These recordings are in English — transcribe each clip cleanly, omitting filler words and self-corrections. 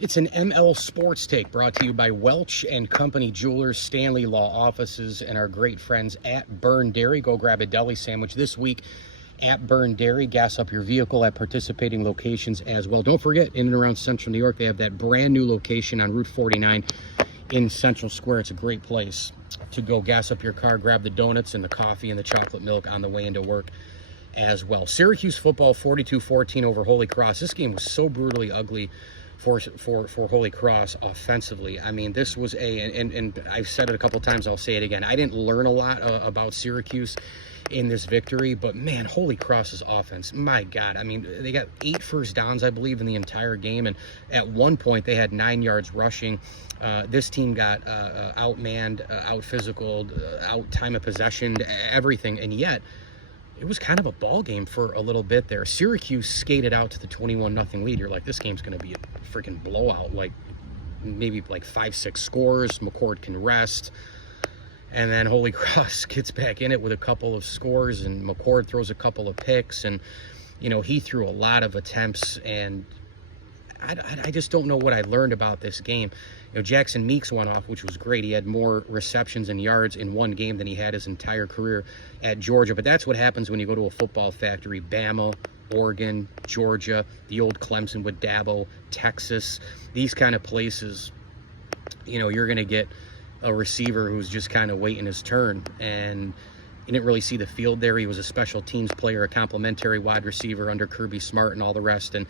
It's an ML Sports Take brought to you by Welch and Company Jewelers, Stanley Law Offices, and our great friends at Burn Dairy. Go grab a deli sandwich this week at Burn Dairy. Gas up your vehicle at participating locations as well. Don't forget, in and around Central New York, they have that brand new location on Route 49 in Central Square. It's a great place to go gas up your car, grab the donuts and the coffee and the chocolate milk on the way into work as well. Syracuse football 42-14 over Holy Cross. This game was so brutally ugly for Holy Cross offensively. I mean, this was and I've said it a couple times, I'll say it again. I didn't learn a lot about Syracuse in this victory, but man, Holy Cross's offense, my God. I mean, they got 8 first downs, I believe, in the entire game, and at one point they had 9 yards rushing. This team got outmanned, out-physical, out time of possession, everything, and yet it was kind of a ball game for a little bit there. Syracuse skated out to the 21-0 lead. You're like, this game's going to be a freaking blowout, like maybe like 5-6 scores. McCord can rest. And then Holy Cross gets back in it with a couple of scores, and McCord throws a couple of picks. And, you know, he threw a lot of attempts, and I just don't know what I learned about this game. You know, Jackson Meeks went off, which was great. He had more receptions and yards in one game than he had his entire career at Georgia. But that's what happens when you go to a football factory. Bama, Oregon, Georgia, the old Clemson with Dabo, Texas, these kind of places, you know, you're going to get a receiver who's just kind of waiting his turn. And you didn't really see the field there. He was a special teams player, a complimentary wide receiver under Kirby Smart and all the rest. And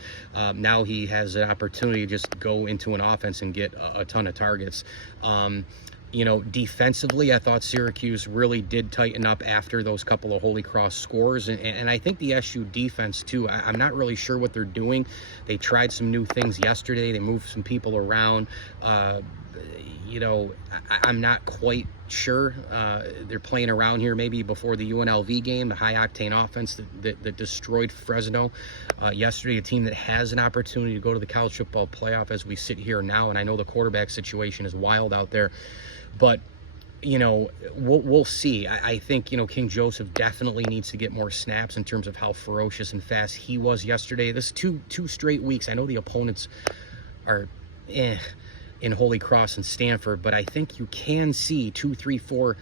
now he has an opportunity to just go into an offense and get a ton of targets. You know, defensively, I thought Syracuse really did tighten up after those couple of Holy Cross scores. And I think the SU defense, too, I'm not really sure what they're doing. They tried some new things yesterday. They moved some people around. You know, I'm not quite sure. They're playing around here maybe before the UNLV game, the high-octane offense that destroyed Fresno yesterday, a team that has an opportunity to go to the college football playoff as we sit here now. And I know the quarterback situation is wild out there. But, you know, we'll see. I think, you know, King Joseph definitely needs to get more snaps in terms of how ferocious and fast he was yesterday. This two straight weeks. I know the opponents are in Holy Cross and Stanford, but I think you can see 2, 3, 4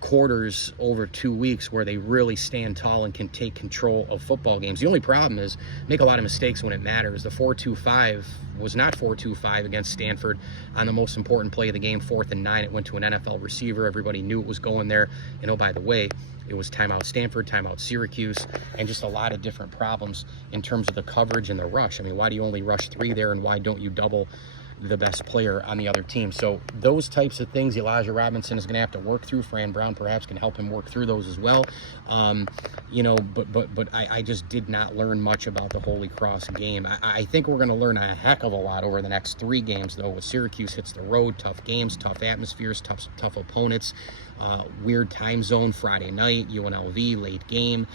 quarters over 2 weeks where they really stand tall and can take control of football games. The only problem is make a lot of mistakes when it matters. The 4-2-5 was not 4-2-5 against Stanford on the most important play of the game, 4th and 9. It went to an NFL receiver. Everybody knew it was going there. And oh, by the way, it was timeout Stanford, timeout Syracuse, and just a lot of different problems in terms of the coverage and the rush. I mean, why do you only rush 3 there, and why don't you double the best player on the other team? So those types of things Elijah Robinson is going to have to work through. Fran Brown perhaps can help him work through those as well. You know, but I just did not learn much about the Holy Cross game. I think we're going to learn a heck of a lot over the next 3 games, though, with Syracuse hits the road, tough games, tough atmospheres, tough opponents, weird time zone, Friday night, UNLV, late game,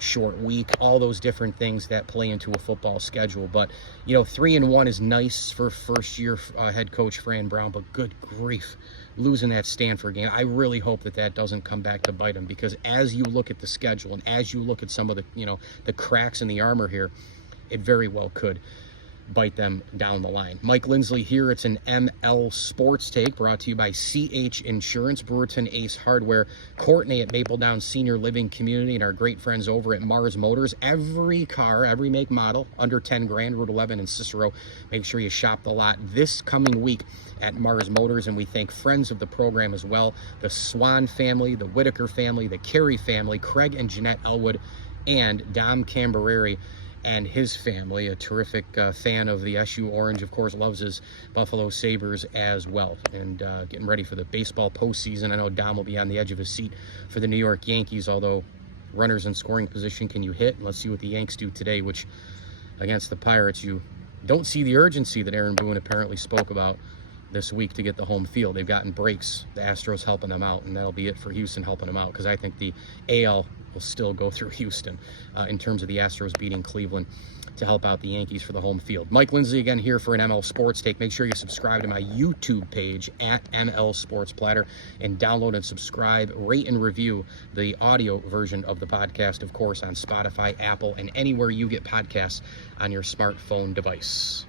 short week, all those different things that play into a football schedule. But, you know, 3-1 is nice for first-year head coach Fran Brown, but good grief, losing that Stanford game. I really hope that doesn't come back to bite him, because as you look at the schedule and as you look at some of the, you know, the cracks in the armor here, it very well could bite them down the line. Mike Lindsley here. It's an ML Sports Take brought to you by CH Insurance, Brewerton Ace Hardware, Courtney at Maple Down Senior Living Community, and our great friends over at Mars Motors. Every car, every make model under 10 grand, Route 11 in Cicero. Make sure you shop the lot this coming week at Mars Motors. And we thank friends of the program as well, the Swan family, the Whitaker family, the Carey family, Craig and Jeanette Elwood, and Dom Cambereri and his family, a terrific fan of the SU Orange, of course, loves his Buffalo Sabres as well. And getting ready for the baseball postseason. I know Dom will be on the edge of his seat for the New York Yankees, although runners in scoring position, can you hit? And let's see what the Yanks do today, which against the Pirates, you don't see the urgency that Aaron Boone apparently spoke about this week to get the home field. They've gotten breaks, the Astros helping them out, and that'll be it for Houston helping them out, because I think the AL will still go through Houston in terms of the Astros beating Cleveland to help out the Yankees for the home field. Mike Lindsley again here for an ML Sports Take. Make sure you subscribe to my YouTube page at ML Sports Platter, and download and subscribe, rate and review the audio version of the podcast, of course, on Spotify, Apple, and anywhere you get podcasts on your smartphone device.